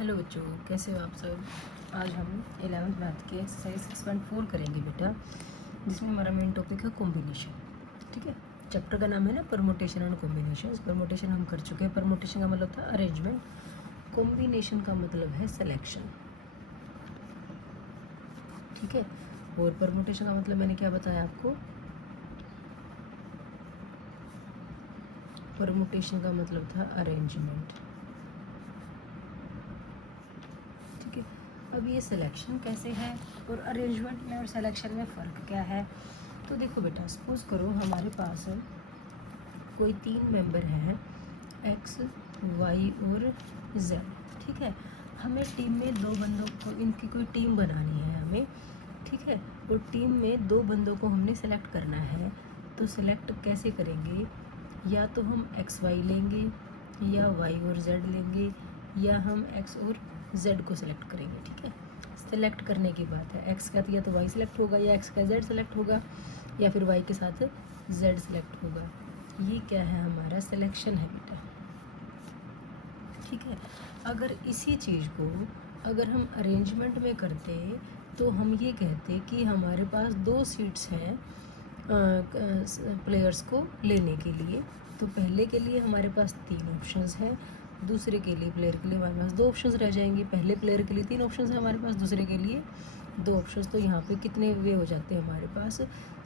Hello बच्चों, कैसे हो आप सब। आज हम 11th मैथ के एक्सरसाइज 6.4 करेंगे बेटा, जिसमें हमारा मेन टॉपिक है कॉम्बिनेशन। ठीक है, चैप्टर का नाम है ना परमुटेशन एंड कॉम्बिनेशन। परमुटेशन हम कर चुके हैं। परमुटेशन का मतलब होता है अरेंजमेंट, कॉम्बिनेशन का मतलब है सिलेक्शन। ठीक है, और परमुटेशन का मतलब मैंने क्या बताया आपको, परमुटेशन का मतलब था अरेंजमेंट। ठीक है, अब ये सिलेक्शन कैसे है और अरेंजमेंट में और सिलेक्शन में फ़र्क क्या है। तो देखो बेटा, सपोज करो हमारे पास कोई 3 मेंबर हैं, एक्स, वाई और जेड। ठीक है, हमें टीम में 2 बंदों को, इनकी कोई टीम बनानी है हमें। ठीक है, और टीम में 2 बंदों को हमने सेलेक्ट करना है। तो सेलेक्ट कैसे करेंगे, या तो हम एक्स वाई लेंगे, या वाई और जेड लेंगे, या हम एक्स और जेड को सेलेक्ट करेंगे। ठीक है, सेलेक्ट करने की बात है, एक्स का या तो वाई सेलेक्ट होगा, या एक्स का जेड सेलेक्ट होगा, या फिर वाई के साथ जेड सेलेक्ट होगा। ये क्या है, हमारा सिलेक्शन है बेटा। ठीक है, अगर इसी चीज़ को अगर हम अरेंजमेंट में करते तो हम ये कहते कि हमारे पास 2 सीट्स हैं प्लेयर्स को लेने के लिए। तो पहले के लिए हमारे पास 3 ऑप्शंस हैं, दूसरे के लिए प्लेयर के लिए हमारे पास 2 ऑप्शंस रह जाएंगे। पहले प्लेयर के लिए 3 ऑप्शंस हैं हमारे पास, दूसरे के लिए 2 ऑप्शंस। तो यहाँ पे कितने वे हो जाते हैं हमारे पास,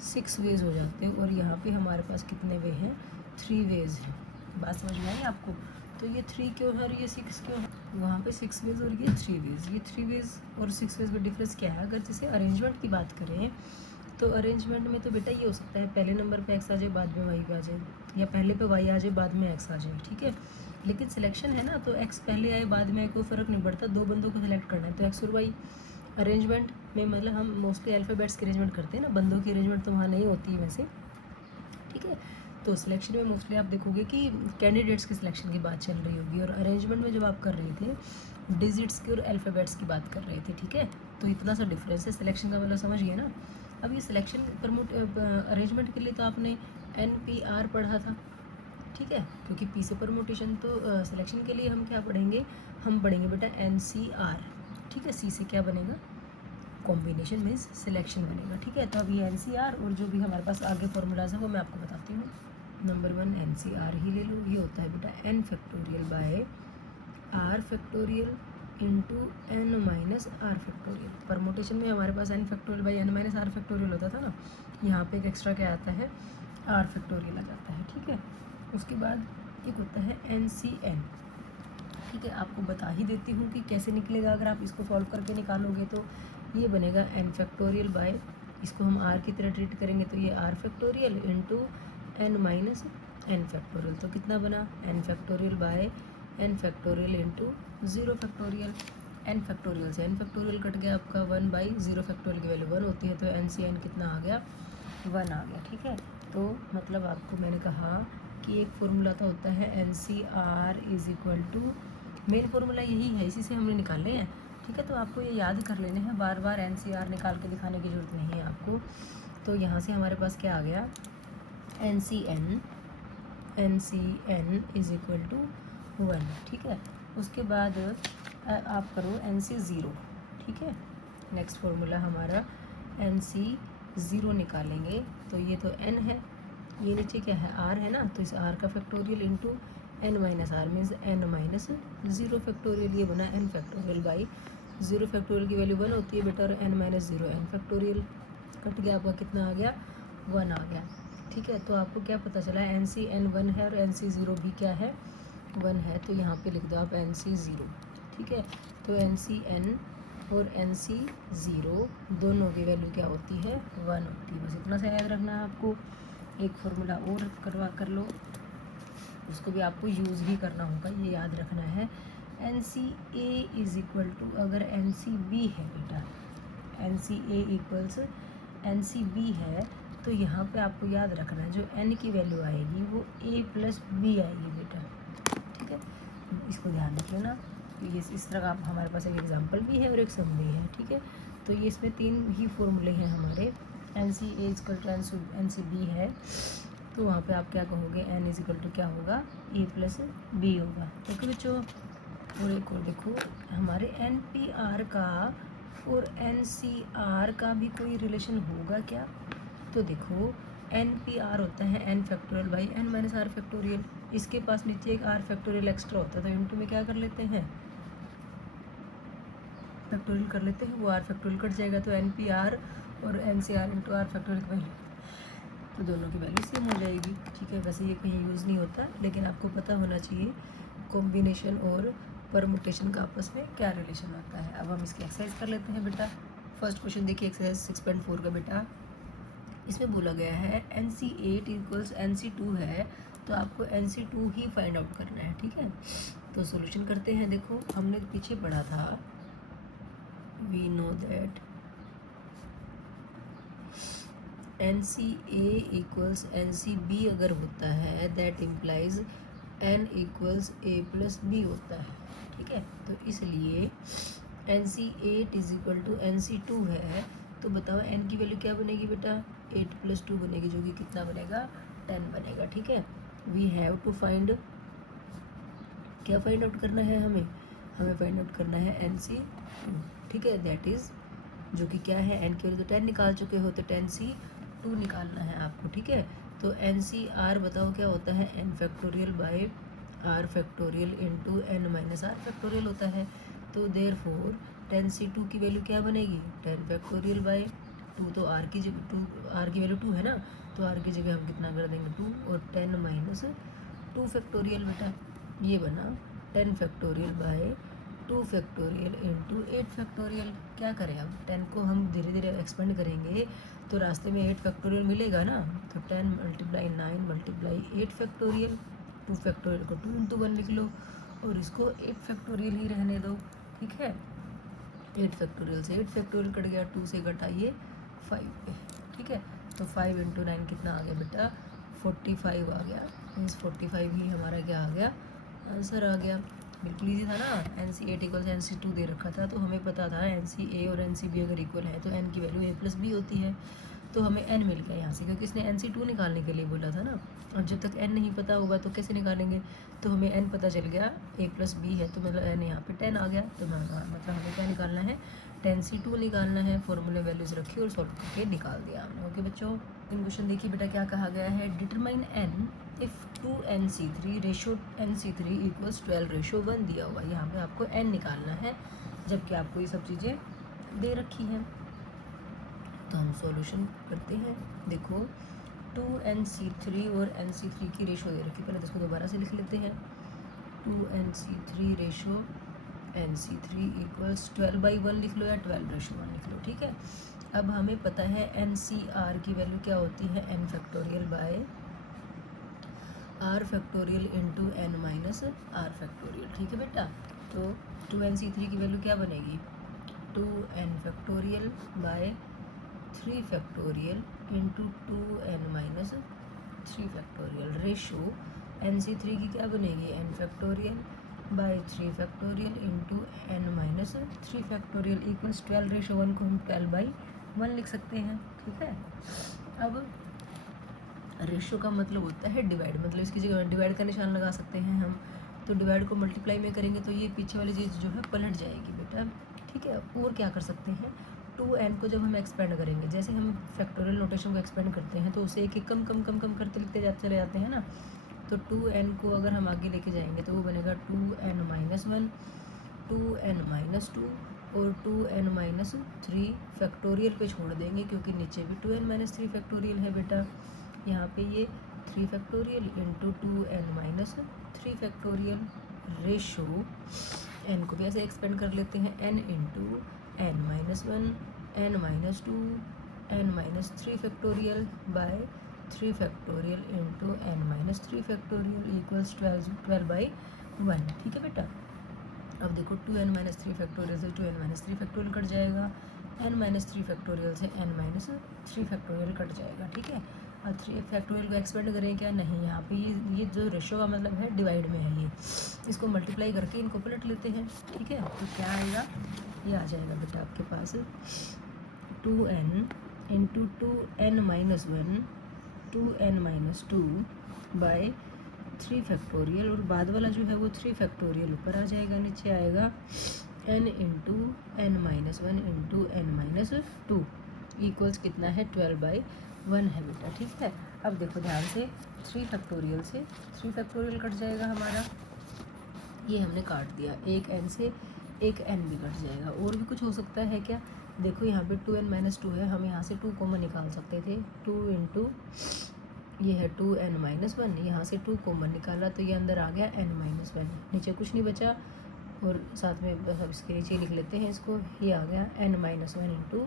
6 वेज हो जाते हैं। और यहाँ पे हमारे पास कितने वे हैं, 3 वेज हैं। बात समझ में आई आपको। तो ये 3 क्यों है और ये 6 क्यों है, वहाँ पे 6 वेज और ये 3 वेज। ये 3 वेज और 6 वेज में डिफरेंस क्या है। अगर जैसे अरेंजमेंट की बात करें तो अरेंजमेंट में तो बेटा ये हो सकता है पहले नंबर पे एक्स आ जाए बाद में वाई आ जाए, या पहले पे वाई आ जाए बाद में एक्स आ जाए। ठीक है, लेकिन सिलेक्शन है ना, तो एक्स पहले आए बाद में आए कोई फ़र्क नहीं पड़ता, 2 बंदों को सिलेक्ट करना है तो एक्स और वाई। अरेंजमेंट में मतलब हम मोस्टली अल्फ़ाबेट्स की अरेंजमेंट करते हैं ना, बंदों की अरेंजमेंट तो वहाँ नहीं होती है वैसे। ठीक है, तो सिलेक्शन में मोस्टली आप देखोगे कि कैंडिडेट्स की सिलेक्शन की बात चल रही होगी, और अरेंजमेंट में जब आप कर रहे थे डिजिट्स की और अल्फ़ाबेट्स की बात कर रहे थे। ठीक है, तो इतना सा डिफरेंस है। सिलेक्शन का मतलब समझिए ना। अब ये सिलेक्शन अरेंजमेंट के लिए तो आपने NPR पढ़ा था। ठीक है, क्योंकि पी से परमुटेशन, तो सिलेक्शन के लिए हम क्या पढ़ेंगे, हम पढ़ेंगे बेटा NCR। ठीक है, सी से क्या बनेगा, कॉम्बिनेशन मीन्स सिलेक्शन बनेगा। ठीक है, तो अब ये NCR और जो भी हमारे पास आगे फॉर्मूलाज है वो मैं आपको बताती हूँ। नंबर 1 NCR ही ले लो। ये होता है बेटा n factorial by r factorial into n minus R factorial. Permutation में हमारे पास n factorial by n minus R factorial होता था ना, यहाँ पे एक एक्स्ट्रा क्या आता है, r फैक्टोरियल आ जाता है। ठीक है, उसके बाद एक होता है NCN। ठीक है, आपको बता ही देती हूँ कि कैसे निकलेगा। अगर आप इसको सॉल्व करके निकालोगे तो ये बनेगा n फैक्टोरियल बाय, इसको हम r की तरह ट्रीट करेंगे तो ये r factorial into n minus n factorial. तो कितना बना, n factorial bye n factorial into 0 factorial. n factorial से n फैक्टोरियल कट गया आपका 1 बाई 0 फैक्टोरियल की वैल्यू 1 होती है, तो NCN कितना आ गया, 1 आ गया। ठीक है, तो मतलब आपको मैंने कहा कि एक फॉर्मूला तो होता है NCR is equal to, main formula यही है, इसी से हमने निकाले हैं। ठीक है, तो आपको ये याद कर लेने हैं, बार बार NCR निकाल के दिखाने की ज़रूरत नहीं है आपको। तो यहाँ से हमारे पास क्या आ गया, NCN इज इक्वल टू 1। ठीक है, उसके बाद आप करो NC0। ठीक है, नेक्स्ट फॉर्मूला हमारा NC0 निकालेंगे। तो ये तो n है, ये नीचे क्या है, r है ना, तो इस r का factorial into n minus R means n minus 0 factorial. ये बना n फैक्टोरियल बाई 0 फैक्टोरियल की वैल्यू 1 होती है बेटा, और n minus 0 n factorial cut गया, आपका कितना आ गया, 1 आ गया। ठीक है, तो आपको क्या पता चला, NCN 1 है और NC0 भी क्या है, 1 है। तो यहाँ पे लिख दो आप NC0। ठीक है, तो NCN और NC0 दोनों की वैल्यू क्या होती है, 1 होती है। बस इतना सा याद रखना है आपको। एक फार्मूला और कर लो, उसको भी आपको यूज़ ही करना होगा, ये याद रखना है। NCA इज इक्वल टू, अगर NCB है बेटा, NCA इक्वल्स NCB है, तो यहाँ पे आपको याद रखना है जो n की वैल्यू आएगी वो a प्लस बी आएगी बेटा। ठीक है, इसको ध्यान रख लेना। तो ये इस तरह का हमारे पास एक एग्जांपल भी है और एक सम भी है। ठीक है, तो ये इसमें 3 ही फॉर्मूले हैं हमारे। NCA इक्वल टू NCB है, तो वहाँ पे आप क्या कहोगे, n इज इक्वल टू क्या होगा, a प्लस बी होगा। ओके बच्चों, और एक और देखो, हमारे हमारे NPR का और NCR का भी कोई रिलेशन होगा क्या? तो देखो NPR होता है n factorial by n minus R factorial, इसके पास नीचे एक r फैक्टोरियल एक्स्ट्रा होता है, तो इनटू में क्या कर लेते हैं, फैक्टोरियल कर लेते हैं, वो r फैक्टोरियल कट जाएगा, तो NPR और NCR इंटू आर फैक्टोरियल की वैल्यू, तो दोनों की वैल्यू सेम हो जाएगी। ठीक है, वैसे ये कहीं यूज़ नहीं होता, लेकिन आपको पता होना चाहिए कॉम्बिनेशन और परमुटेशन का आपस में क्या रिलेशन होता है। अब हम इसकी एक्सरसाइज कर लेते हैं बेटा। फर्स्ट क्वेश्चन देखिए एक्सरसाइज 6.4 का बेटा। इसमें बोला गया है NC8 इक्वल्स NC2 है, तो आपको NC2 ही फाइंड आउट करना है। ठीक है, तो सॉल्यूशन करते हैं। देखो हमने पीछे पढ़ा था, we know that NCA equals NCB अगर होता है that implies N equals A plus B होता है। ठीक है, तो इसलिए NC8 is equal to NC2 है, तो बताओ n की वैल्यू क्या बनेगी बेटा, 8 प्लस 2 बनेगी, जो कि कितना बनेगा, 10 बनेगा। ठीक है, वी हैव टू फाइंड, क्या फाइंड आउट करना है हमें फाइंड आउट करना है NC2। ठीक है, दैट इज़ जो कि क्या है, n की वैल्यू तो 10 निकाल चुके हो, तो 10C2 निकालना है आपको। ठीक है, तो NCR बताओ क्या होता है, n factorial by r factorial into n minus R factorial होता है, तो देयरफॉर 10C2 की वैल्यू क्या बनेगी, 10 फैक्टोरियल बाय 2, तो r की वैल्यू 2 है ना, तो r की जगह हम कितना कर देंगे 2, और 10 माइनस 2 फैक्टोरियल बेटा, ये बना 10 factorial by 2 factorial into 8 factorial. क्या करें, अब 10 को हम धीरे धीरे एक्सपेंड करेंगे तो रास्ते में 8 फैक्टोरियल मिलेगा ना, तो 10 मल्टीप्लाई 9 मल्टीप्लाई 8 फैक्टोरियल, 2 फैक्टोरियल को 2 इंटू 1 लिख लो, और इसको 8 फैक्टोरियल ही रहने दो। ठीक है, 8 फैक्टोरियल से 8 फैक्टोरियल कट गया, 2 से घटाइए 5 पे। ठीक है, तो 5 इंटू 9 कितना आ गया बेटा, 45 आ गया, मीन्स 45 ही हमारा क्या आ गया, आंसर आ गया। बिल्कुल ईजी था ना, NC8 इक्वल NC2 दे रखा था, तो हमें पता था NCA और NCB अगर इक्वल है तो n की वैल्यू a प्लस बी होती है, तो हमें n मिल गया यहाँ से, क्योंकि इसने NC2 निकालने के लिए बोला था ना। और जब तक n नहीं पता होगा तो कैसे निकालेंगे, तो हमें n पता चल गया, a प्लस बी है, तो मतलब n यहाँ पे 10 आ गया, तो मतलब हमें क्या निकालना है, 10C2 निकालना है। फॉर्मूले वैल्यूज रखी और सॉल्व करके निकाल दिया हमने। ओके बच्चों, क्वेश्चन देखिए बेटा क्या कहा गया है, determine n if 2NC3 ratio NC3 equals 12:1 दिया हुआ है। यहाँ पे आपको n निकालना है, जबकि आपको ये सब चीज़ें दे रखी हैं। तो हम सॉल्यूशन करते हैं। देखो 2NC3 और NC3 की रेशो दे रखी है, पहले तो इसको दोबारा से लिख लेते हैं। 2NC3 रेशो NC3 इक्वल्स 12/1 लिख लो या 12:1 लिख लो। ठीक है, अब हमें पता है NCR की वैल्यू क्या होती है, n factorial by r factorial into n minus R factorial. ठीक है बेटा, तो 2NC3 की वैल्यू क्या बनेगी, 2n factorial by 3 factorial into 2n minus 3 factorial, ratio NC3 की क्या बनेगी, n factorial bye 3 factorial into n minus 3 factorial equals 12:1 को हम 12/1 लिख सकते हैं। ठीक है, अब रेशियो का मतलब होता है डिवाइड, मतलब इसकी जगह डिवाइड का निशान लगा सकते हैं हम, तो डिवाइड को मल्टीप्लाई में करेंगे तो ये पीछे वाली चीज़ जो है पलट जाएगी बेटा। ठीक है, और क्या कर सकते हैं, 2n को जब हम एक्सपेंड करेंगे, जैसे हम फैक्टोरियल नोटेशन को एक्सपेंड करते हैं तो उसे एक एक कम कम कम कम करते लिखते चले जाते हैं ना, तो 2n को अगर हम आगे लेके जाएंगे तो वो बनेगा 2n माइनस 1, 2n माइनस 2 और 2n माइनस 3 फैक्टोरियल पे छोड़ देंगे, क्योंकि नीचे भी 2n माइनस 3 फैक्टोरियल है बेटा। यहाँ पे ये 3 factorial into 2n minus 3 factorial, ratio n को भी ऐसे एक्सपेंड कर लेते हैं, n into n minus 1, n minus 2, n minus 3 factorial by 3 factorial into n minus 3 factorial equals 12/1। ठीक है बेटा, अब देखो 2n माइनस 3 फैक्टोरियल से 2n माइनस 3 फैक्टोरियल कट जाएगा, n माइनस 3 फैक्टोरियल से n माइनस 3 फैक्टोरियल कट जाएगा। ठीक है, और 3 फैक्टोरियल को एक्सपेंड करें क्या, नहीं, यहाँ पे ये जो रेशो का मतलब है डिवाइड में है, ये इसको मल्टीप्लाई करके इनको पलट लेते हैं। ठीक है, तो क्या आएगा, ये आ जाएगा बेटा आपके पास 2n into 2n minus 1, 2n minus 2 by 3 factorial, और बाद वाला जो है वो 3 फैक्टोरियल ऊपर आ जाएगा, नीचे आएगा n into N minus one into N minus two equals कितना है 12/1 है बेटा। ठीक है, अब देखो ध्यान से 3 फैक्टोरियल से 3 फैक्टोरियल कट जाएगा हमारा, ये हमने काट दिया। एक n से एक n भी कट जाएगा। और भी कुछ हो सकता है क्या? देखो यहाँ पे 2n माइनस टू है, हम यहाँ से 2 कॉमन निकाल सकते थे। 2 इंटू ये है 2n माइनस वन, यहाँ से 2 कॉमन निकाला तो ये अंदर आ गया n माइनस वन, नीचे कुछ नहीं बचा। और साथ में बस अब इसके नीचे लिख लेते हैं इसको, ये आ गया n minus one into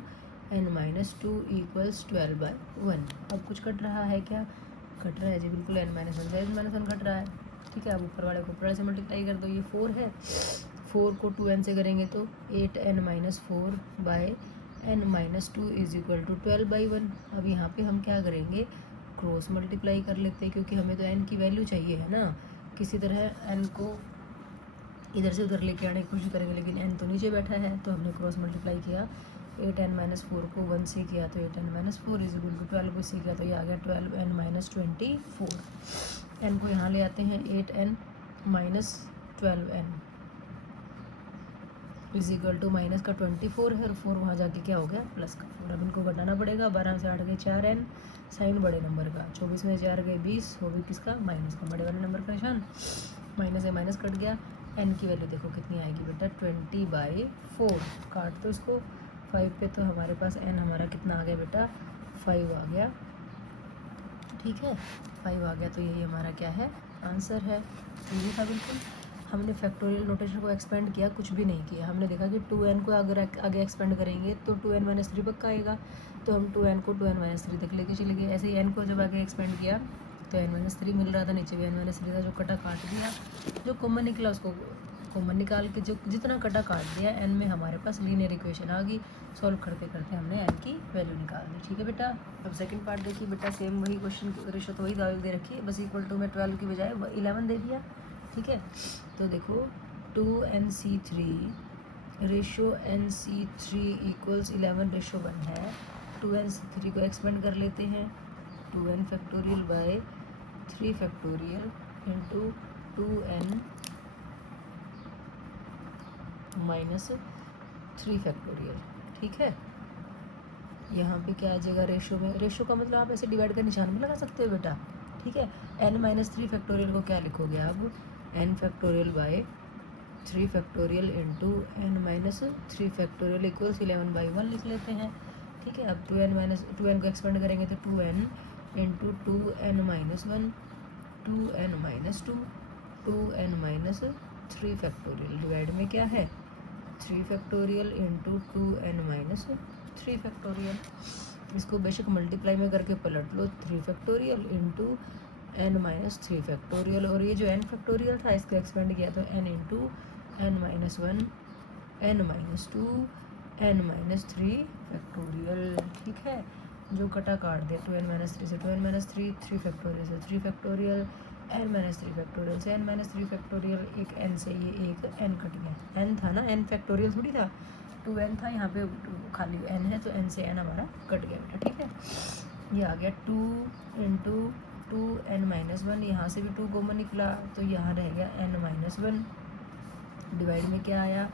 N minus two equals 12/1। अब कुछ कट रहा है क्या? कट रहा है जी, बिल्कुल n माइनस वन से n माइनस वन कट रहा है। ठीक है, अब ऊपर वाले को ऊपर से मल्टीप्लाई कर दो, ये 4 है, 4 को 2n से करेंगे तो 8n minus four by n minus two is equal to 12/1। अब यहाँ पे हम क्या करेंगे, क्रॉस मल्टीप्लाई कर लेते हैं, क्योंकि हमें तो n की वैल्यू चाहिए है ना। किसी तरह n को इधर से उधर लेके आने की कोशिश करेंगे, लेकिन n तो नीचे बैठा है, तो हमने क्रॉस मल्टीप्लाई किया। 8n माइनस फोर को 1 से किया तो 8n minus four is equal to 12 को से किया तो ये आ गया 12n माइनस 24। n को यहाँ ले आते हैं, 8n minus 12n is equal to minus का 24 है, और 4 वहाँ जाके क्या हो गया, प्लस का 4। अब इनको घटाना पड़ेगा, 12 से 8 गए 4n, साइन बड़े नंबर का, 24 में 4 गए 20, हो भी किसका, माइनस का, बड़े वाले नंबर का निशान, माइनस से माइनस कट गया। n की वैल्यू देखो कितनी आएगी बेटा, 20/4। काट तो इसको 5 पे, तो हमारे पास n हमारा कितना आ गया बेटा, 5 आ गया। ठीक है, 5 आ गया, तो यही हमारा क्या है, आंसर है। यही था बिल्कुल। हमने फैक्टोरियल नोटेशन को एक्सपेंड किया, कुछ भी नहीं किया। हमने देखा कि 2n को अगर आगे एक्सपेंड करेंगे तो 2n माइनस थ्री पक्का आएगा, तो हम 2n को 2n माइनस थ्री तक लेके चले गए। ऐसे ही n को जब आगे एक्सपेंड किया तो n माइनस थ्री मिल रहा था, नीचे भी n माइनस थ्री था, जो कटा काट दिया, जो कॉमन निकला उसको कॉमन निकाल के, जो जितना कटा काट दिया n में, हमारे पास लीनियर इक्वेशन आ गई। सॉल्व करते करते हमने n की वैल्यू निकाल दी। ठीक है बेटा, अब सेकंड पार्ट देखिए बेटा, सेम वही क्वेश्चन, रेशो तो वही दे रखी है, बस इक्वल टू में 12 की बजाय 11 दे दिया। ठीक है, तो देखो 2nc3 रेशो nc3 इक्वल्स 11/1 है। 2nc3 को एक्सपेंड कर लेते हैं, 2n factorial by 3 factorial into 2n minus 3 factorial. ठीक है, यहाँ पे क्या आ जाएगा, रेशो में, रेशो का मतलब आप ऐसे डिवाइड का निशान भी लगा सकते हो बेटा। ठीक है, n माइनस 3 फैक्टोरियल को क्या लिखोगे आप, n factorial bye 3 factorial into n minus 3 factorial equals 11/1 लिख लेते हैं। ठीक है, अब 2n को एक्सपेंड करेंगे तो 2n into 2n minus one, 2n minus two, 2n minus 3 factorial, divide में क्या है 3 factorial into 2n minus 3 factorial. इसको बेशक मल्टीप्लाई में करके पलट लो, 3 factorial into n minus 3 factorial, और ये जो n फैक्टोरियल था इसको एक्सपेंड किया तो n into n minus one, n minus to, n minus 3 factorial. ठीक है, जो कटा काट दे, 2n माइनस थ्री से 2n माइनस थ्री, 3 फैक्टोरियल से 3 फैक्टोरियल, n माइनस 3 फैक्टोरियल से n माइनस 3 फैक्टोरियल, एक n से ये एक n कट गया, n था ना, n फैक्टोरियल थोड़ी था, 2n था, यहाँ पे खाली n है तो n से n हमारा कट गया बेटा। ठीक है, ये आ गया 2 इंटू 2n माइनस वन, यहाँ से भी 2 कॉमन निकला तो यहाँ रह गया n माइनस वन, डिवाइड में क्या आया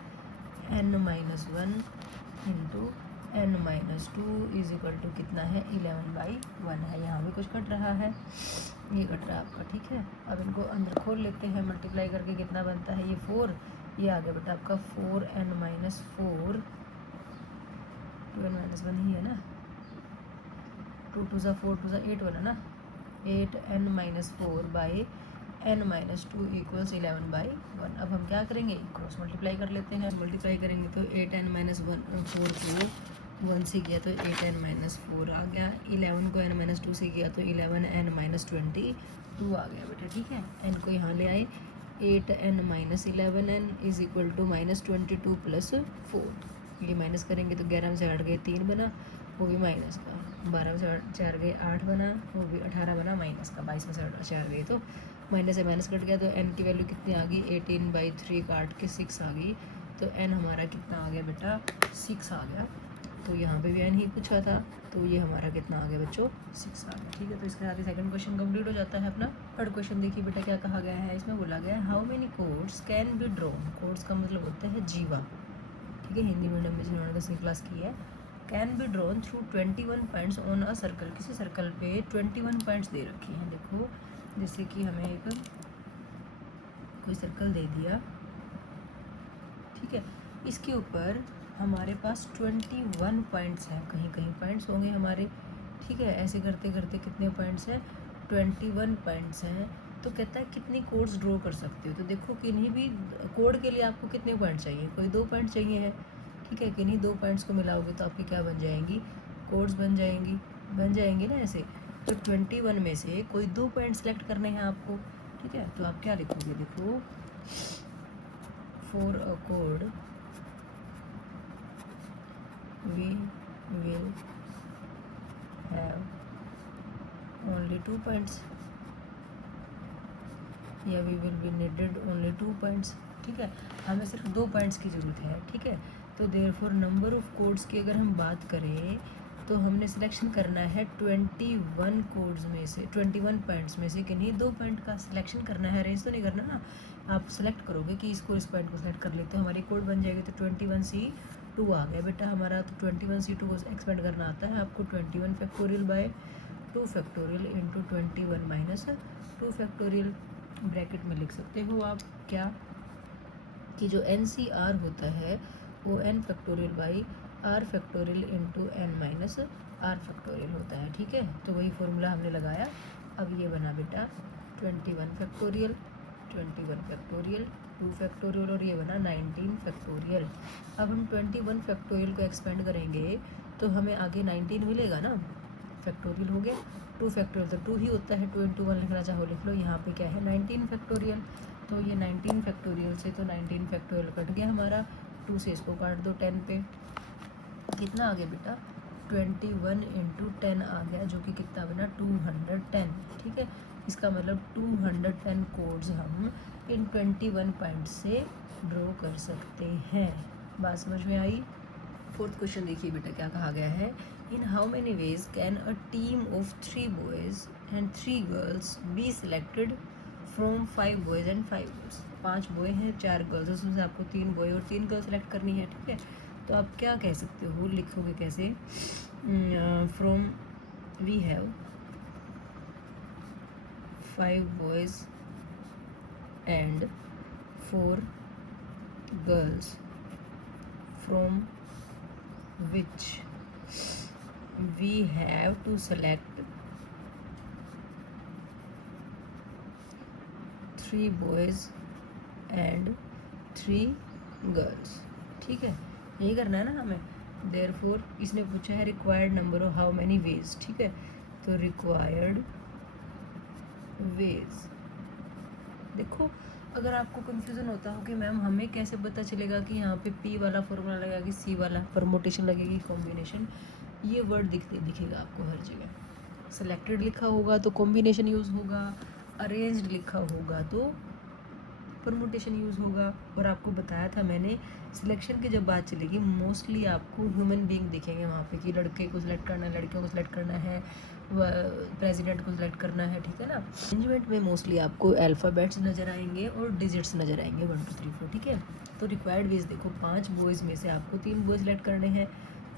n minus one into n minus two is equal to कितना है 11/1 है। यहाँ भी कुछ कट रहा है, ये कट रहा है आपका। ठीक है, अब इनको अंदर खोल लेते हैं, मल्टीप्लाई करके कितना बनता है, ये 4, ये आ गया बेटा आपका 4n minus four, 2n minus one ही है ना, 2 2 सा 4 2 सा 8 बना ना, 8n minus four by n minus two equals 11/1। अब हम क्या करेंगे, क्रॉस मल्टीप्लाई कर लेते हैं। मल्टीप्लाई करेंगे तो 8n माइनस फोर को 1 से किया तो 8n माइनस फोर आ गया, 11 को n माइनस टू से किया तो 11n माइनस 22 आ गया बेटा। ठीक है, n को यहाँ ले आए, 8n minus 11n is equal to minus 22 plus 4, ये माइनस करेंगे तो 11 में से 8 गए 3 बना, वो भी माइनस का, 12 में से 4 गए 8 बना, वो भी 18 बना, माइनस का, 22 में से 4 गए तो माइनस से माइनस कट गया, तो n की वैल्यू कितनी आ गई, 18/3 काट के 6 आ गई, तो n हमारा कितना आ गया बेटा, 6 आ गया। तो यहाँ पे भी n ही पूछा था, तो ये हमारा कितना आ गया बच्चों, 6 आ गया। ठीक है, तो इसके साथ ही सेकंड क्वेश्चन कंप्लीट हो जाता है अपना। थर्ड क्वेश्चन देखिए बेटा क्या कहा गया है, इसमें बोला गया है how many codes can be drawn. Codes का मतलब होता है जीवा। ठीक है, हिंदी मीडियम में जिन्होंने 10वीं क्लास की है। Can be drawn through 21 points on a circle, किसी सर्कल पे 21 पॉइंट्स दे रखी हैं। देखो जैसे कि हमें एक कोई सर्कल दे दिया, ठीक है, इसके ऊपर हमारे पास 21 पॉइंट्स हैं, कहीं कहीं पॉइंट्स होंगे हमारे, ठीक है। ऐसे करते करते कितने पॉइंट्स हैं, 21 पॉइंट्स हैं। तो कहता है कितनी कोड्स ड्रॉ कर सकते हो। तो देखो किन्हीं भी कोड के लिए आपको कितने पॉइंट चाहिए, कोई 2 पॉइंट चाहिए है, ठीक है। किन्हीं 2 पॉइंट्स को मिलाओगे तो आपकी क्या बन जाएंगी, कोड्स बन जाएंगी ना ऐसे। तो 21 में से कोई 2 पॉइंट सेलेक्ट करने हैं आपको, ठीक है। तो आप क्या लिखोगे, देखो for a code we will have only 2 points, या we will be needed only 2 points, ठीक है। हमें सिर्फ 2 पॉइंट्स की ज़रूरत है, ठीक है। तो देयरफॉर नंबर ऑफ कोड्स की अगर हम बात करें तो हमने सिलेक्शन करना है 21 कोड्स में से, 21 पॉइंट्स में से किन्हीं 2 पॉइंट का सिलेक्शन करना है। अरेंज तो नहीं करना ना, आप सेलेक्ट करोगे कि इसको इस पॉइंट को सेलेक्ट कर लेते हो, हमारी कोड बन जाएगी। तो 21C2 आ गया बेटा हमारा। तो 21C2 को एक्सपेंड करना आता है आपको 21 factorial by 2 factorial into 21 minus 2 factorial. Bracket में लिख सकते हो आप क्या, कि जो NCR होता है वो n factorial by r factorial into n minus r factorial होता है, ठीक है। तो वही फॉर्मूला हमने लगाया। अब ये बना बेटा 21 फैक्टोरियल, 21 फैक्टोरियल, 2 फैक्टोरियल, और ये बना 19 फैक्टोरियल। अब हम 21 फैक्टोरियल को एक्सपेंड करेंगे तो हमें आगे 19 मिलेगा ना, फैक्टोरियल हो गया। 2 फैक्टोरियल तो 2 ही होता है, 2 इंटू 1 लिखना चाहो लिख लो। यहाँ पे क्या है 19 फैक्टोरियल। तो ये 19 फैक्टोरियल से तो 19 फैक्टोरियल कट गया हमारा, 2 से इसको काट दो 10 पे, कितना आ गया बेटा 21 इंटू 10 आ गया, जो कि कितना बना 210, ठीक है। इसका मतलब 210 कोड्स हम इन 21 पॉइंट से ड्रॉ कर सकते हैं। बात समझ में आई। 4th क्वेश्चन देखिए बेटा क्या कहा गया है, in how many ways can a team of 3 boys and 3 girls be selected from 5 boys and 5 girls. 5 boy हैं 4 गर्ल्स, उसमें से आपको 3 बॉय और 3 गर्ल्स सेलेक्ट करनी है, ठीक है। तो आप क्या कह सकते हो, लिखोगे कैसे, from we have 5 boys and 4 girls from which we have to select 3 boys and 3 girls, ठीक है। यही करना है ना हमें। therefore इसने पूछा है required number of how many ways, ठीक है। तो रिक्वायर्ड वेज, देखो अगर आपको कन्फ्यूज़न होता हो कि मैम हमें कैसे पता चलेगा कि यहाँ पे P वाला फॉर्मूला लगेगा कि C वाला, परमुटेशन लगेगी, कॉम्बिनेशन, ये वर्ड दिखेगा आपको हर जगह। सेलेक्टेड लिखा होगा तो कॉम्बिनेशन यूज़ होगा, अरेंज्ड लिखा होगा तो परमुटेशन यूज़ होगा। और आपको बताया था मैंने सिलेक्शन की जब बात चलेगी मोस्टली आपको ह्यूमन बीइंग दिखेंगे वहाँ पे, कि लड़के को सिलेक्ट करना है, लड़कियों को सिलेक्ट करना है, प्रेसिडेंट को सिलेक्ट करना है, ठीक है ना। अरेंजमेंट में मोस्टली आपको अल्फ़ाबेट्स नज़र आएंगे और डिजिट्स नज़र आएंगे 1 2 3 4, ठीक है। तो रिक्वायर्ड वेज देखो 5 बॉयज़ में से आपको 3 बॉयज़ सिलेक्ट करने हैं,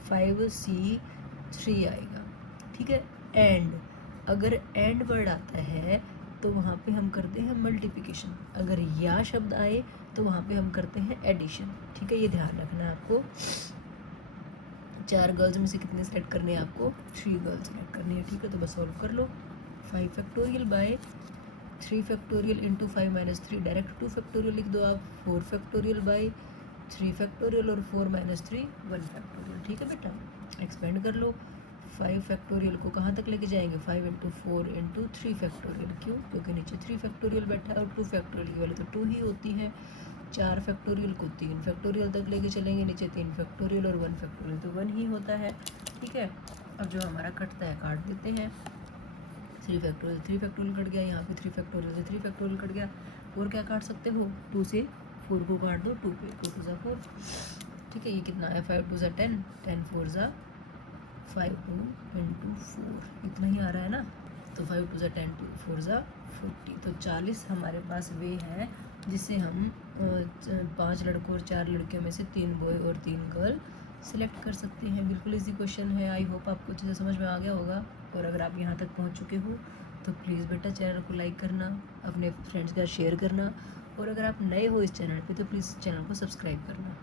5C3 आएगा, ठीक है। एंड अगर एंड वर्ड आता है तो वहाँ पे हम करते हैं मल्टीप्लिकेशन, अगर या शब्द आए तो वहाँ पे हम करते हैं एडिशन, ठीक है। ये ध्यान रखना है आपको। 4 गर्ल्स में से कितने सेलेक्ट करने हैं आपको, 3 गर्ल्स सेलेक्ट करनी है, ठीक है। तो बस सॉल्व कर लो। 5 factorial by 3 factorial into 5 minus 3, direct 2 factorial लिख दो आप। 4 फैक्टोरियल बाय 3 फैक्टोरियल और 4 माइनस 3 1 फैक्टोरियल, ठीक है बेटा। एक्सपेंड कर लो। 5 फैक्टोरियल को कहाँ तक लेके जाएंगे, 5 इंटू 4 इंटू 3 फैक्टोरियल, क्यों, क्योंकि नीचे 3 फैक्टोरियल बैठा है और 2 फैक्टोरियल की वैल्यू तो 2 ही होती है। 4 फैक्टोरियल को 3 फैक्टोरियल तक लेके चलेंगे, नीचे 3 फैक्टोरियल और 1 फैक्टोरियल तो 1 ही होता है, ठीक है। अब जो हमारा कटता है काट देते हैं। 3 फैक्टोरियल कट गया, यहाँ पे 3 फैक्टोरियल से 3 फैक्टोरियल कट गया। और क्या काट सकते हो, 2 से 4 को काट दो, 2 पे 2 2 4, ठीक है। ये कितना आया 5 2 10, 10 4 5 2 इंटू 4, इतना ही आ रहा है ना। तो 5 2 10 2 4 40, तो 40 हमारे पास वे हैं जिससे हम 5 लड़कों और 4 लड़कियों में से 3 बॉय और 3 गर्ल सिलेक्ट कर सकते हैं। बिल्कुल इजी क्वेश्चन है। आई होप आपको अच्छे से समझ में आ गया होगा। और अगर आप यहाँ तक पहुँच चुके हो तो प्लीज़ बेटा चैनल को लाइक करना, अपने फ्रेंड्स के साथ शेयर करना, और अगर आप नए हो इस चैनल पे तो प्लीज़ चैनल को सब्सक्राइब करना।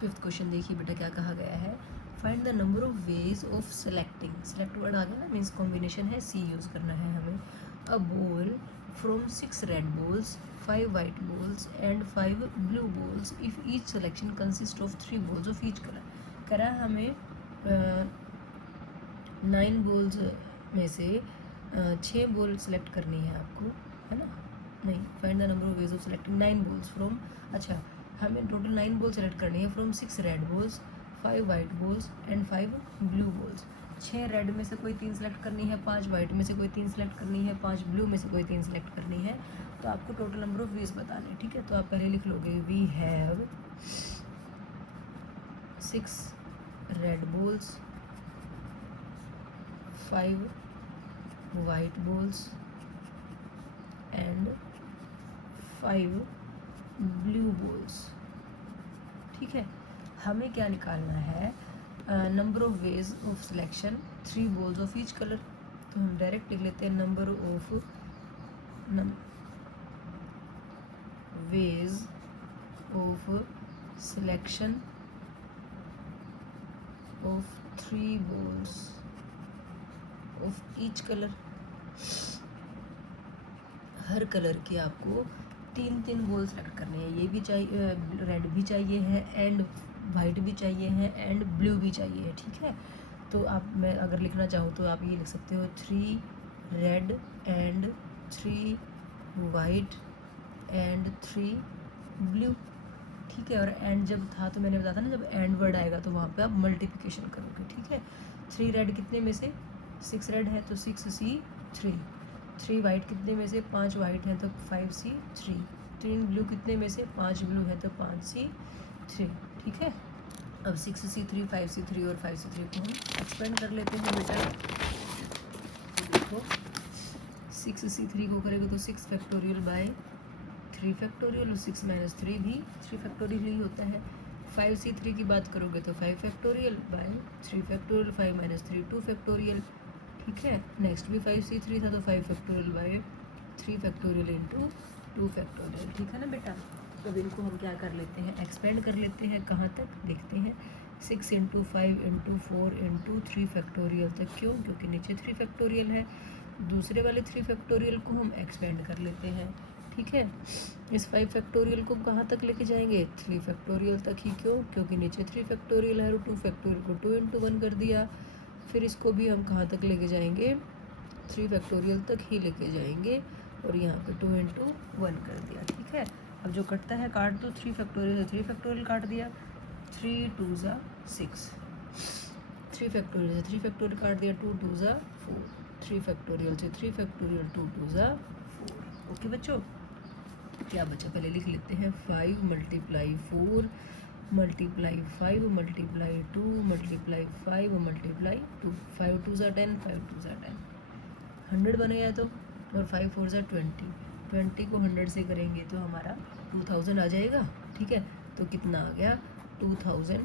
5th क्वेश्चन देखिए बेटा क्या कहा गया है। Find the number of ways of selecting. Select word आ गया ना, मीन्स कॉम्बिनेशन है, सी यूज़ करना है हमें। A ball from 6 red balls, 5 white balls and 5 blue balls if each selection consist of 3 balls of each colour. कह रहा है हमें 9 बॉल्स में से 6 बॉल सेलेक्ट करनी है आपको, है ना। नहीं, find the number of ways of selecting 9 balls from, अच्छा हमें टोटल 9 बॉल सेलेक्ट करनी है from 6 red balls, 5 white balls and 5 blue balls. 6 red में से कोई 3 सेलेक्ट करनी है, 5 वाइट में से कोई 3 सेलेक्ट करनी है, 5 ब्लू में से कोई 3 सेलेक्ट करनी है। तो आपको टोटल नंबर ऑफ वेज बताने हैं, ठीक है। तो आप पहले लिख लोगे we have 6 red balls, 5 white balls and 5 blue balls, ठीक है। हमें क्या निकालना है, number of ways of selection 3 balls of each colour. तो हम डायरेक्ट लिख लेते हैं number of ways of selection of 3 balls of each colour. हर कलर की आपको 3 बॉल सेलेक्ट करने हैं। ये भी चाहिए, रेड भी चाहिए है एंड वाइट भी चाहिए है एंड ब्लू भी चाहिए है, ठीक है। तो आप, मैं अगर लिखना चाहूँ तो आप ये लिख सकते हो 3 red and 3 white and 3 blue, ठीक है। और एंड जब था तो मैंने बताया था ना, जब एंड वर्ड आएगा तो वहाँ पे आप मल्टीप्लिकेशन करोगे, ठीक है। 3 रेड कितने में से, 6 रेड है तो 6C3। 3 वाइट कितने में से, 5 वाइट हैं तो 5C3। 3 ब्लू कितने में से, 5 ब्लू हैं तो 5C3, ठीक है। अब 6C3, 5C3 और 5C3 को हम एक्सपेंड कर लेते हैं बेटा। देखो 6C3 को करेंगे तो 6 फैक्टोरियल बाय 3 फैक्टोरियल, और 6 माइनस 3 भी 3 फैक्टोरियल ही होता है। 5C3 की बात करोगे तो 5 factorial by 3 factorial, 5 minus 3 2 factorial, ठीक है। नेक्स्ट भी 5C3 था तो 5 factorial by 3 factorial into 2 factorial, ठीक है ना बेटा। अब इनको हम क्या कर लेते हैं, एक्सपेंड कर लेते हैं। कहाँ तक देखते हैं, 6 इंटू 5 इंटू 4 इंटू 3 फैक्टोरियल तक। क्यों, क्योंकि नीचे 3 फैक्टोरियल है। दूसरे वाले 3 फैक्टोरियल को हम एक्सपेंड कर लेते हैं, ठीक है। इस 5 फैक्टोरियल को कहाँ तक लेके जाएंगे, 3 फैक्टोरियल तक ही। क्यों, क्योंकि नीचे 3 फैक्टोरियल है और 2 फैक्टोरियल को 2 इंटू 1 कर दिया। फिर इसको भी हम कहाँ तक लेके जाएंगे, 3 फैक्टोरियल तक ही लेके जाएंगे और यहाँ पे 2 इंटू 1 कर दिया, ठीक है। अब जो कटता है काट दो, 3 फैक्टोरियल से 3 फैक्टोरियल काट दिया, 3 2 ज़ा 6। 3 फैक्टोरियल से 3 फैक्टोरियल काट दिया, 2 2 ज़ा 4। 3 फैक्टोरियल से 3 फैक्टोरियल, 2 2 ज़ा 4। ओके बच्चों, क्या बचा पहले लिख लेते हैं। 5 multiply 4 multiply 5 multiply 2 multiply 5 multiply 2। 5 2 ज़ा 10, 5 2 ज़ा 10, 100 बनेगा तो, और 5 4 ज़ा 20। 20 को 100 से करेंगे तो हमारा 2000 आ जाएगा, ठीक है। तो कितना आ गया, 2000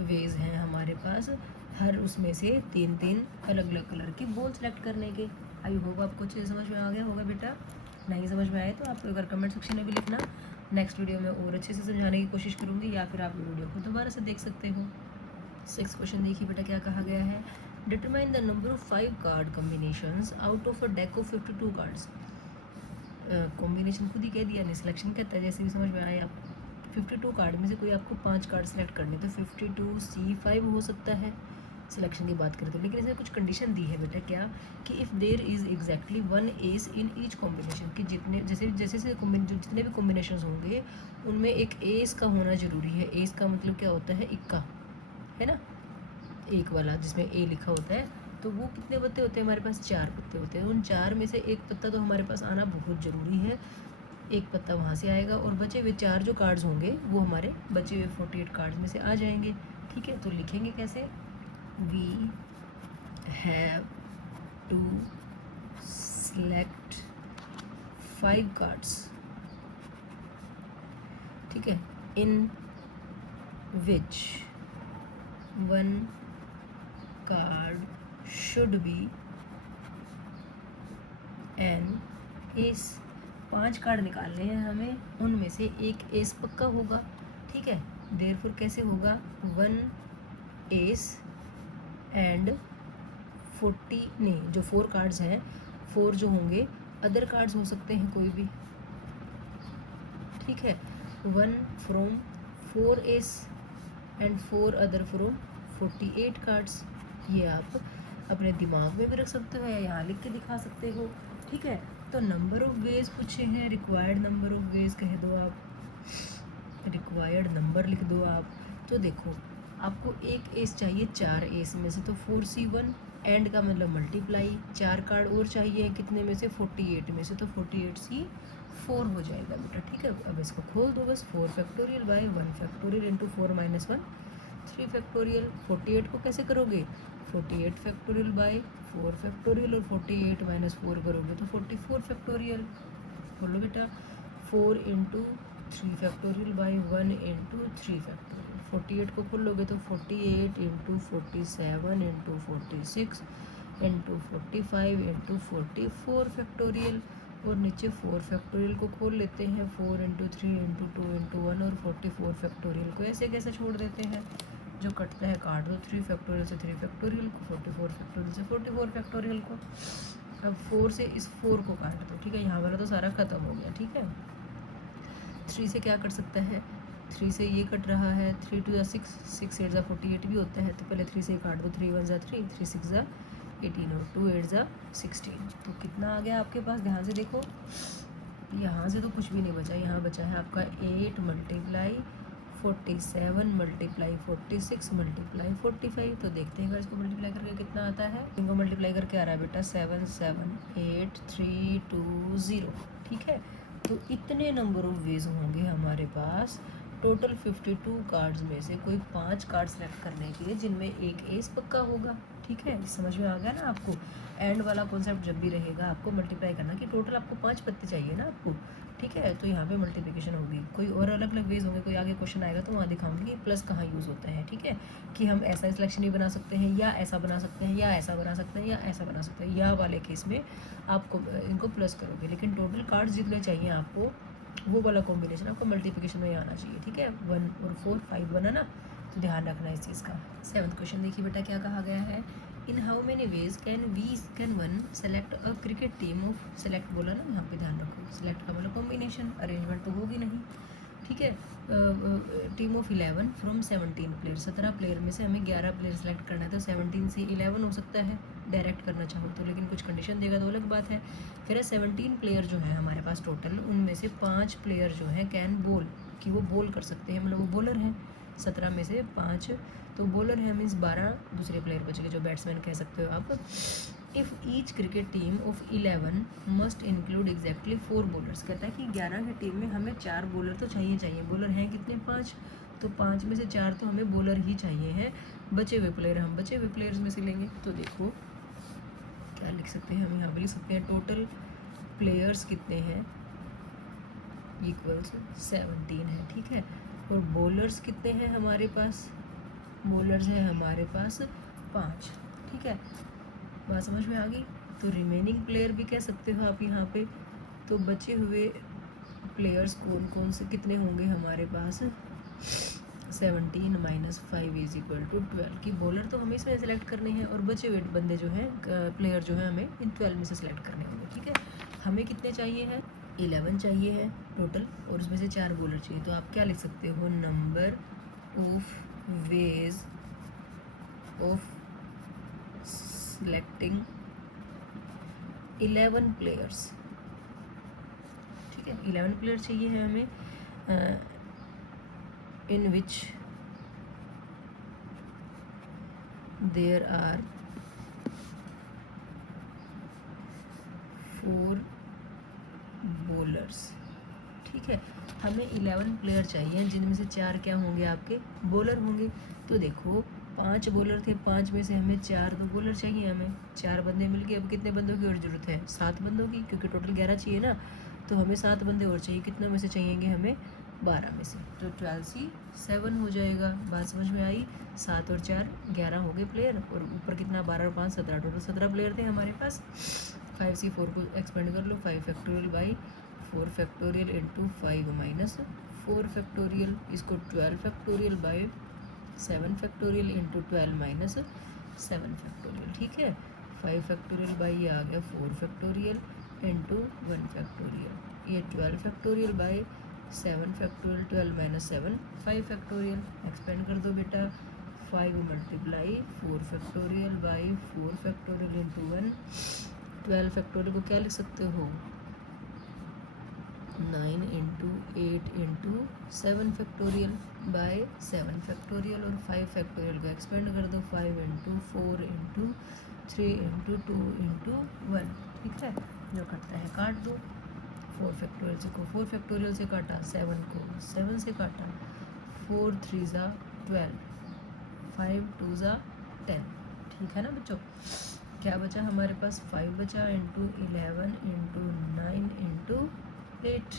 वेज हैं हमारे पास, हर उसमें से 3 अलग अलग कलर की बॉल सेलेक्ट करने के। आई होप आपको अच्छे से समझ में आ गया होगा बेटा। नहीं समझ में आए तो आप अगर कमेंट सेक्शन में भी लिखना, नेक्स्ट वीडियो में और अच्छे से समझाने की कोशिश करूँगी, या फिर आप वीडियो को दोबारा से देख सकते हो। 6th क्वेश्चन देखिए बेटा क्या कहा गया है। Determine the number of 5 card combinations out of a deck of 52 cards. Combination खुद ही कह दिया, नहीं सिलेक्शन कहता है, जैसे भी समझ में आए आप। 52 कार्ड में से कोई आपको 5 कार्ड सेलेक्ट करने, तो 52C5 हो सकता है सिलेक्शन की बात करें तो। लेकिन इसमें कुछ कंडीशन दी है बेटा, क्या कि if there is exactly 1 S in each combination, कि जितने जैसे जैसे जो जितने भी कॉम्बिनेशन होंगे उनमें एक एस का होना ज़रूरी है। एस का मतलब क्या होता है, इक्का, है ना, एक वाला जिसमें ए लिखा होता है। तो वो कितने पत्ते होते हैं हमारे पास, 4 पत्ते होते हैं। उन 4 में से एक पत्ता तो हमारे पास आना बहुत ज़रूरी है, एक पत्ता वहाँ से आएगा, और बचे हुए 4 जो कार्ड्स होंगे वो हमारे बचे हुए 48 कार्ड्स में से आ जाएंगे, ठीक है। तो लिखेंगे कैसे, we have to select 5 cards ठीक है, in which one card should be an ace. 5 card निकालने हैं हमें, उनमें से एक एस पक्का होगा। ठीक है, देयरफॉर कैसे होगा, 1 एस एंड 40 नहीं, जो 4 कार्ड्स हैं 4 जो होंगे अदर कार्ड्स हो सकते हैं कोई भी। ठीक है, 1 from 4 S and 4 other from 48 cards. ये आप अपने दिमाग में भी रख सकते हो या यहाँ लिख के दिखा सकते हो। ठीक है, तो नंबर ऑफ वेज पूछे हैं, रिक्वायर्ड नंबर ऑफ वेज कह दो आप, रिक्वायर्ड नंबर लिख दो आप। तो देखो आपको एक एस चाहिए 4 एस में से, तो 4C1 एंड का मतलब मल्टीप्लाई, 4 कार्ड और चाहिए कितने में से, 48 में से, तो 48C4 हो जाएगा बेटा। ठीक है, अब इसको खोल दो बस, 4 factorial by 1 factorial into 4 minus 1 3 factorial. 48 को कैसे करोगे, 48 फैक्टोरियल बाय 4 फैक्टोरियल और 48 माइनस 4 करोगे तो 44 फैक्टोरियल। बोलो बेटा 4 into 3 factorial by 1 into 3 factorial. 48 को खोल लोगे तो 48 into 47 into 46 into 45 into 44 factorial. और नीचे 4 फैक्टोरियल को खोल लेते हैं, 4 इंटू 3 इंटू 2 इंटू 1 और 44 फैक्टोरियल को ऐसे कैसे छोड़ देते हैं, जो कटता है काट दो, 3 फैक्टोरियल से 3 फैक्टोरियल को, 44 फैक्टोरियल से 44 फैक्टोरियल को। अब 4 से इस 4 को काट दो। ठीक है, यहाँ वाला तो सारा ख़त्म हो गया। ठीक है, 3 से क्या कट सकता है, 3 से ये कट रहा है, 3 2 6, 6 8 48 भी होता है, तो पहले 3 से काट दो, 3 1 3, 3 6 18 और 2 8 16। तो कितना आ गया आपके पास, ध्यान से देखो, यहाँ से तो कुछ भी नहीं बचा, यहाँ बचा है आपका 8 मल्टीप्लाई 47 मल्टीप्लाई 46 मल्टीप्लाई 45। तो देखते हैं इसको मल्टीप्लाई करके कितना आता है, इनको मल्टीप्लाई करके आ रहा है बेटा 7 7 8 3 2 0। ठीक है, तो इतने नंबर ऑफ वेज होंगे हमारे पास टोटल 52 कार्ड्स में से कोई 5 कार्ड सेलेक्ट करने के लिए जिनमें एक एस पक्का होगा। ठीक है, समझ में आ गया ना आपको। एंड वाला कॉन्सेप्ट जब भी रहेगा आपको मल्टीप्लाई करना कि टोटल आपको 5 पत्ते चाहिए ना आपको। ठीक है, तो यहाँ पे मल्टीप्लिकेशन होगी। कोई और अलग अलग वेज होंगे, कोई आगे क्वेश्चन आएगा तो वहाँ दिखाऊंगी कि प्लस कहाँ यूज़ होता है। ठीक है, कि हम ऐसा सिलेक्शन ही बना सकते हैं या ऐसा बना सकते हैं या ऐसा बना सकते हैं या ऐसा बना सकते हैं, या वाले केस में आपको इनको प्लस करोगे, लेकिन टोटल कार्ड्स जितने चाहिए आपको वो वाला कॉम्बिनेशन आपको मल्टीप्लिकेशन में आना चाहिए। ठीक है, 1 और 4 5 बना ना, तो ध्यान रखना इस चीज़ का। 7th क्वेश्चन देखिए बेटा क्या कहा गया है, in how many ways can one select a cricket team of, select बोला ना, यहाँ पे ध्यान रखो, सेलेक्ट का मतलब कॉम्बिनेशन, अरेंजमेंट तो होगी नहीं। ठीक है, team of 11 from 17 player, 17 player में से हमें 11 प्लेयर सेलेक्ट करना है, तो 17 से 11 हो सकता है डायरेक्ट करना चाहो तो, लेकिन कुछ कंडीशन देगा तो अलग बात है। फिर 17 प्लेयर जो है हमारे पास टोटल, उनमें से 5 प्लेयर जो हैं कैन बोल, कि वो बोल कर सकते हैं, मतलब वो बॉलर हैं। 17 में से 5 तो बॉलर है, मीन्स 12 दूसरे प्लेयर बच गए जो बैट्समैन कह सकते हो आप। If each cricket team of 11 must include exactly 4 bowlers, कहता है कि 11 की टीम में हमें 4 बॉलर तो चाहिए। बॉलर हैं कितने, 5, तो 5 में से 4 तो हमें बॉलर ही चाहिए हैं। बचे हुए प्लेयर हम बचे हुए प्लेयर्स में से लेंगे। तो देखो क्या लिख सकते हैं हम, यहाँ पर लिख सकते हैं टोटल प्लेयर्स कितने हैं, इक्वल्स 17 है। ठीक है, और बॉलर्स कितने हैं हमारे पास, बॉलर्स हैं हमारे पास 5। ठीक है, बात समझ में आ गई। तो रिमेनिंग प्लेयर भी कह सकते हो आप यहाँ पे। तो बचे हुए प्लेयर्स कौन कौन से कितने होंगे हमारे पास, 17 माइनस 5 इज इक्वल टू 12, की बॉलर तो हमें इसमें सेलेक्ट करने हैं और बचे हुए बंदे जो हैं प्लेयर जो हैं हमें इन 12 में से सेलेक्ट करने होंगे। ठीक है, हमें कितने चाहिए हैं, 11 चाहिए है टोटल, और उसमें से 4 बॉलर चाहिए। तो आप क्या लिख सकते हो, number of ways of selecting 11 players. ठीक है, 11 प्लेयर चाहिए है हमें, इन विच देयर आर 4 बॉलर्स। ठीक है, हमें 11 प्लेयर चाहिए जिनमें से 4 क्या होंगे, आपके बॉलर होंगे। तो देखो 5 बॉलर थे, 5 में से हमें 4 तो बॉलर चाहिए, हमें 4 बंदे मिल गए। अब कितने बंदों की और ज़रूरत है, 7 बंदों की, क्योंकि टोटल 11 चाहिए ना, तो हमें 7 बंदे और चाहिए। कितनों में से चाहिएंगे हमें, 12 में से, तो 12C 7 हो जाएगा। बात समझ में आई। 7 और 4 11 हो गए प्लेयर, और ऊपर कितना 12 और 5 17, टोटल 17 प्लेयर थे हमारे पास। 5C 4 को एक्सपेंड कर लो, 5 factorial by 4 factorial into 5 minus 4 factorial, इसको 12 factorial by 7 factorial into 12 minus 7 factorial. ठीक है, 5 फैक्टोरियल बाई ये आ गया 4 फैक्टोरियल इंटू 1 फैक्टोरियल, ये 12 factorial by 7 factorial, 12 minus 7 5 factorial. Expand कर दो बेटा, 5 multiply 4 factorial by 4 factorial into 1। 12 factorial को क्या लिख सकते हो, 9 into 8 into 7 factorial by 7 factorial, और 5 फैक्टोरियल को एक्सपेंड कर दो, 5 इंटू 4 इंटू 3 इंटू 2 इंटू 1। ठीक है, जो कटता है काट दो। 4 फैक्टोरियल से को 4 फैक्टोरियल से काटा, 7 को 7 से काटा, 4 3 ज़ा 12, 5 2 ज़ा 10। ठीक है ना बच्चों, क्या बचा हमारे पास, 5 बचा इंटू 11 इंटू 9 इंटू 8,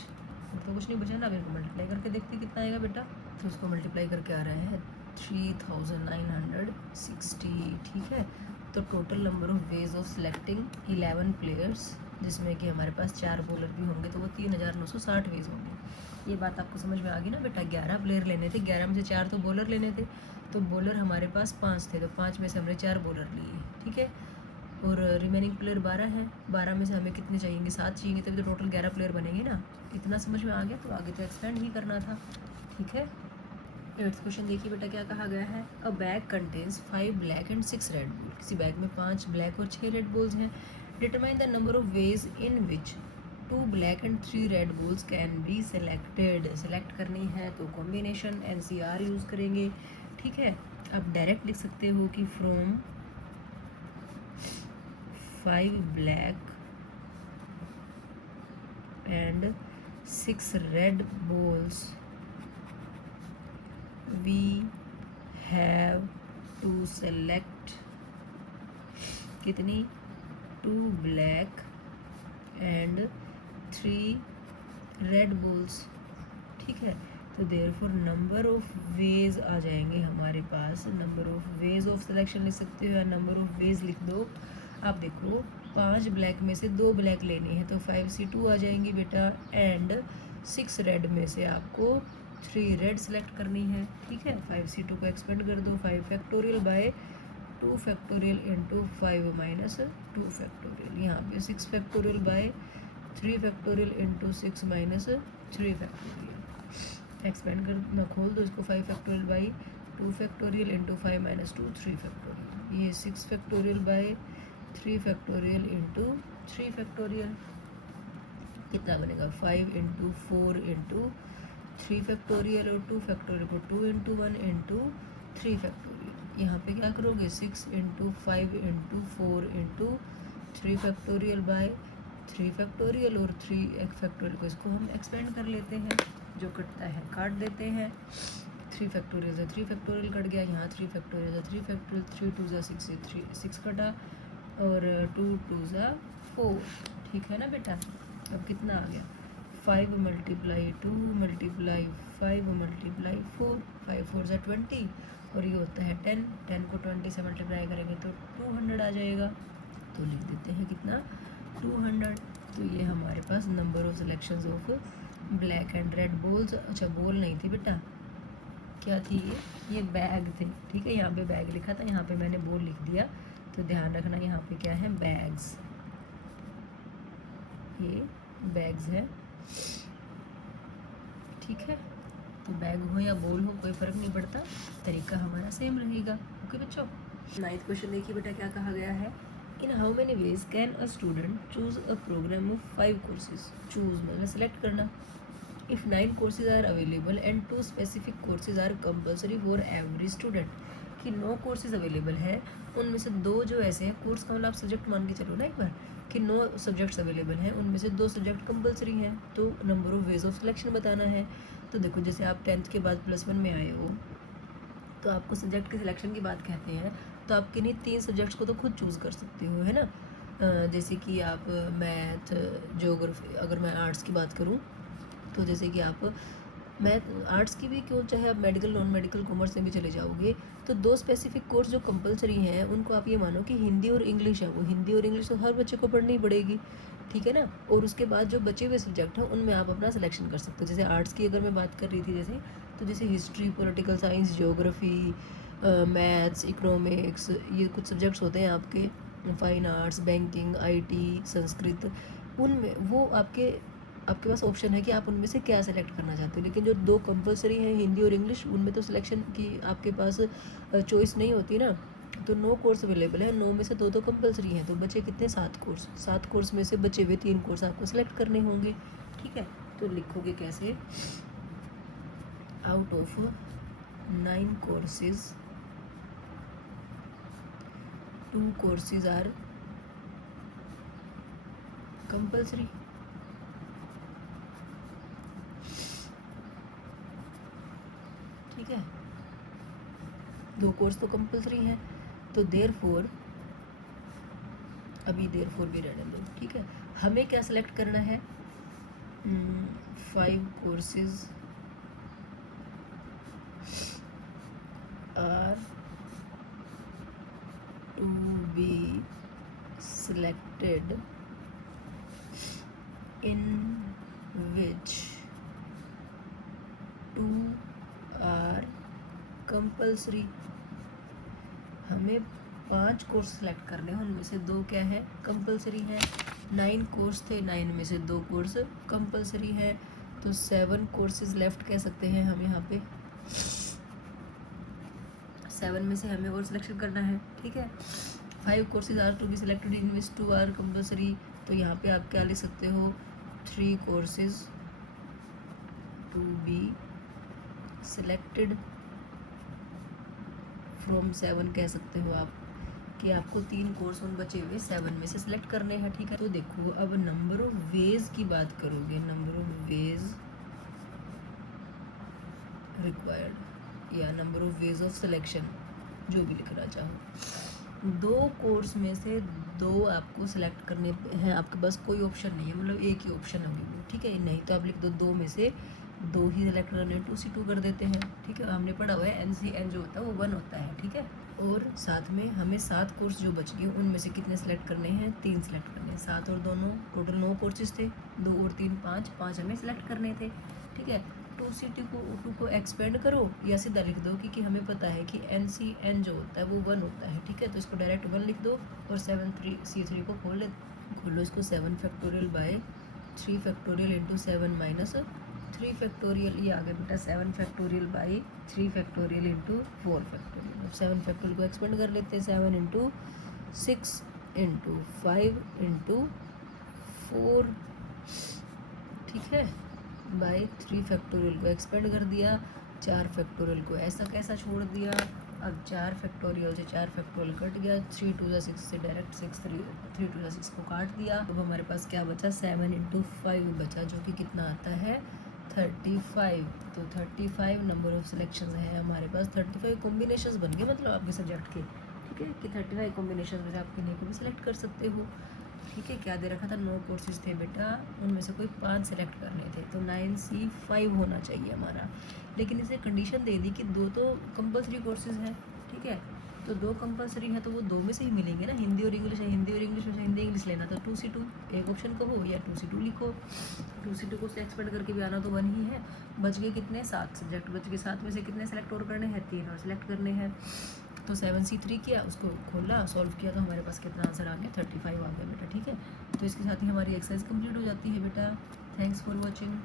तो कुछ नहीं बचा ना। अभी मल्टीप्लाई करके देखते कितना आएगा बेटा, तो उसको मल्टीप्लाई करके आ रहा है 3960। ठीक है, तो total number of ways of selecting 11 players, जिसमें कि हमारे पास 4 बॉलर भी होंगे, तो वो 3960 वेज होंगे। ये बात आपको समझ में आ गई ना बेटा। 11 प्लेयर लेने थे, 11 में से 4 तो बॉलर लेने थे, तो बॉलर हमारे पास 5 थे, तो 5 में से हमने 4 बॉलर लिए। ठीक है, और रिमेनिंग प्लेयर 12 हैं, 12 में से हमें कितने चाहिए, 7 चाहिए, तभी तो टोटल 11 प्लेयर बनेंगे ना। इतना समझ में आ गया, तो आगे तो एक्सपेंड ही करना था। ठीक है, 8th क्वेश्चन देखिए बेटा क्या कहा गया है। अ bag contains 5 black and 6 red ball, किसी बैग में 5 ब्लैक और 6 रेड बॉल्स हैं। Determine the number of ways in which 2 black and 3 red balls can be selected. Select करनी है तो कॉम्बिनेशन NCR यूज़ करेंगे। ठीक है, आप डायरेक्ट लिख सकते हो कि from 5 black and 6 red balls we have to select कितनी, 2 black and 3 red balls। ठीक है, तो देयरफॉर नंबर ऑफ वेज आ जाएंगे हमारे पास। Number of ways of selection लिख सकते हो या नंबर ऑफ वेज लिख दो। आप देखो 5 ब्लैक में से 2 ब्लैक लेनी है, तो 5C2 आ जाएंगी बेटा, एंड 6 रेड में से आपको 3 रेड सेलेक्ट करनी है। ठीक है, 5C2 को एक्सपेंड कर दो, 5 factorial by 2 factorial into 5 minus 2 factorial, यहाँ पे 6 factorial by 3 factorial into 6 minus 3 factorial. Expand कर खोल दो इसको, 5 factorial by 2 factorial into 5 minus 2 3 factorial, ये 6 factorial by 3 factorial into 3 factorial, कितना बनेगा 5 इंटू 4 इंटू 3 फैक्टोरियल, और 2 फैक्टोरियल को 2 इंटू 1 इंटू 3 फैक्टोरियल। यहाँ पे क्या करोगे 6 into 5 into 4 into 3 factorial by 3 factorial, और 3 फैक्टोरियल को इसको हम एक्सपेंड कर लेते हैं, जो कटता है काट देते हैं। 3 फैक्टोरियल से 3 फैक्टोरियल कट गया, यहाँ 3 फैक्टोरियल से 3 फैक्टोरियल, 3 2 ज़ा 6 से 6 कटा, और 2 2 ज़ा 4। ठीक है ना बेटा, अब कितना आ गया 5 मल्टीप्लाई 2 मल्टीप्लाई 5 मल्टीप्लाई 4, 5 4 ज़ा 20, और ये होता है 10, 10 को 20 से मल्टीप्लाई करेंगे तो 200 आ जाएगा, तो लिख देते हैं कितना 200। तो ये हमारे पास number of selections of black and red balls. अच्छा बॉल नहीं थी बेटा, क्या थी ये बैग थे। ठीक है, यहाँ पे बैग लिखा था, यहाँ पे मैंने बॉल लिख दिया, तो ध्यान रखना यहाँ पे क्या है बैग्स, ये बैग्स है। ठीक है, तो बैग हो या बॉल हो कोई फ़र्क नहीं पड़ता, तरीका हमारा सेम रहेगा। ओके बच्चों, 9th क्वेश्चन देखिए बेटा क्या कहा गया है। In how many ways can a student choose a programme of 5 courses. Choose मतलब सेलेक्ट करना। If 9 courses are available and 2 specific courses are compulsory for every student, कि 9 कोर्सेज अवेलेबल है, उनमें से 2 जो ऐसे हैं, कोर्स का मतलब आप सब्जेक्ट मान के चलो ना एक बार, कि 9 सब्जेक्ट्स अवेलेबल हैं, उनमें से 2 सब्जेक्ट कंपल्सरी हैं, तो number of ways of selection बताना है। तो देखो जैसे आप 10th के बाद +1 में आए हो, तो आपको सब्जेक्ट के सिलेक्शन की बात कहते हैं, तो आप किन्हीं 3 सब्जेक्ट्स को तो खुद चूज़ कर सकते हो, है ना। जैसे कि आप मैथ, ज्योग्राफी, अगर मैं आर्ट्स की बात करूँ तो जैसे कि आप मैथ आर्ट्स की भी क्यों, चाहे आप मेडिकल नॉन मेडिकल कॉमर्स में भी चले जाओगे, तो 2 स्पेसिफिक कोर्स जो कंपलसरी हैं उनको आप ये मानो कि हिंदी और इंग्लिश है। वो हिंदी और इंग्लिश तो हर बच्चे को पढ़नी पड़ेगी, ठीक है ना। और उसके बाद जो बचे हुए सब्जेक्ट हैं उनमें आप अपना सिलेक्शन कर सकते हो। जैसे आर्ट्स की अगर मैं बात कर रही थी जैसे, तो जैसे history, political science, geography, maths, economics, ये कुछ सब्जेक्ट्स होते हैं आपके, fine arts, banking, IT, Sanskrit, उनमें वो आपके पास ऑप्शन है कि आप उनमें से क्या सेलेक्ट करना चाहते हो। लेकिन जो 2 कंपलसरी हैं हिंदी और इंग्लिश, उनमें तो सिलेक्शन की आपके पास चॉइस नहीं होती ना। तो 9 कोर्स अवेलेबल है, 9 में से 2 कंपलसरी हैं, तो बचे कितने, 7 कोर्स। 7 कोर्स में से बचे हुए 3 कोर्स आपको सेलेक्ट करने होंगे, ठीक है। तो लिखोगे कैसे, out of 9 courses 2 courses are compulsory. ठीक है, 2 कोर्स तो कंपलसरी हैं, तो देयरफॉर, अभी देयरफॉर भी रहने दो, ठीक है। हमें क्या सेलेक्ट करना है, 5 courses are to be selected in which 2 are compulsory। हमें 5 कोर्स सेलेक्ट करने हैं, उनमें से 2 क्या है, कंपलसरी है। 9 कोर्स थे, 9 में से 2 कोर्स कंपलसरी है, तो 7 कोर्सेज लेफ्ट कह सकते हैं हम यहाँ पे। 7 में से हमें और सिलेक्शन करना है, ठीक है। 5 courses are to be selected in which 2 are compulsory, तो यहाँ पे आप क्या लिख सकते हो, 3 courses to be selected from 7 कह सकते हो आप, कि आपको 3 कोर्स उन बचे हुए 7 में से सिलेक्ट करने हैं, ठीक है। तो देखो अब नंबर ऑफ वेज की बात करोगे, नंबर ऑफ वेज रिक्वायर्ड या number of ways of selection, जो भी लिखना चाहो। 2 कोर्स में से 2 आपको सिलेक्ट करने हैं, आपके पास कोई ऑप्शन नहीं है, मतलब एक ही ऑप्शन होगी वो, ठीक है। नहीं तो आप लिख दो 2 में से 2 ही सिलेक्ट करने, 2C2 कर देते हैं, ठीक है। हमने पढ़ा हुआ है NCN जो होता है वो 1 होता है, ठीक है। और साथ में हमें 7 कोर्स जो बच गए उनमें से कितने सेलेक्ट करने हैं, 3 सेलेक्ट करने हैं। 7 और 2 9, टोटल 9 कोर्सेज थे, 2 और 3 5 हमें सेलेक्ट करने थे, ठीक है। 2 को एक्सपेंड करो या सीधा लिख दो, क्योंकि हमें पता है कि NCN जो होता है वो 1 होता है, ठीक है। तो इसको डायरेक्ट 1 लिख दो और C3 को खोलो इसको 7 factorial by 3 factorial into 7 minus 3 factorial, ये आ गया बेटा 7 factorial by 3 factorial into 4 factorial. अब 7 फैक्टोरियल को एक्सपेंड कर लेते हैं, 7 इंटू 6 इंटू 5 इंटू 4, ठीक है, बाई 3 फैक्टोरियल को एक्सपेंड कर दिया, 4 फैक्टोरियल को ऐसा कैसा छोड़ दिया। अब 4 फैक्टोरियल से 4 फैक्टोरियल कट गया, 3 2 6 से डायरेक्ट 3 2 6 को काट दिया। अब हमारे पास क्या बचा, 7 इंटू 5 बचा, जो कि कितना आता है 35। तो 35 नंबर ऑफ सिलेक्शन है हमारे पास, 35 कॉम्बिनेशंस बन गए मतलब आपके सब्जेक्ट के, ठीक है, कि 35 कॉम्बिनेशन में से आप किन्हीं को भी सिलेक्ट कर सकते हो, ठीक है। क्या दे रखा था, 9 कोर्सेज थे बेटा, उनमें से कोई 5 सेलेक्ट करने थे, तो 9C5 होना चाहिए हमारा। लेकिन इसे कंडीशन दे दी कि 2 तो कंपलसरी कोर्सेज हैं, ठीक है। तो 2 कंपलसरी है तो वो 2 में से ही मिलेंगे ना, हिंदी और इंग्लिश है, हिंदी और इंग्लिश में से हिंदी इंग्लिश लेना तो 2C2 एक ऑप्शन कहो या 2C2 लिखो। 2C2 को एक्सपेंड करके भी आना तो 1 ही है। बच गए कितने, 7 सब्जेक्ट बच गए, 7 में से कितने सेलेक्ट और करने हैं, 3 और सेलेक्ट करने हैं। तो 7C3 किया, उसको खोला, सॉल्व किया, तो हमारे पास कितना आंसर आ गया, 35 आ गया बेटा, ठीक है। तो इसके साथ ही हमारी एक्सरसाइज कंप्लीट हो जाती है बेटा। Thanks for watching.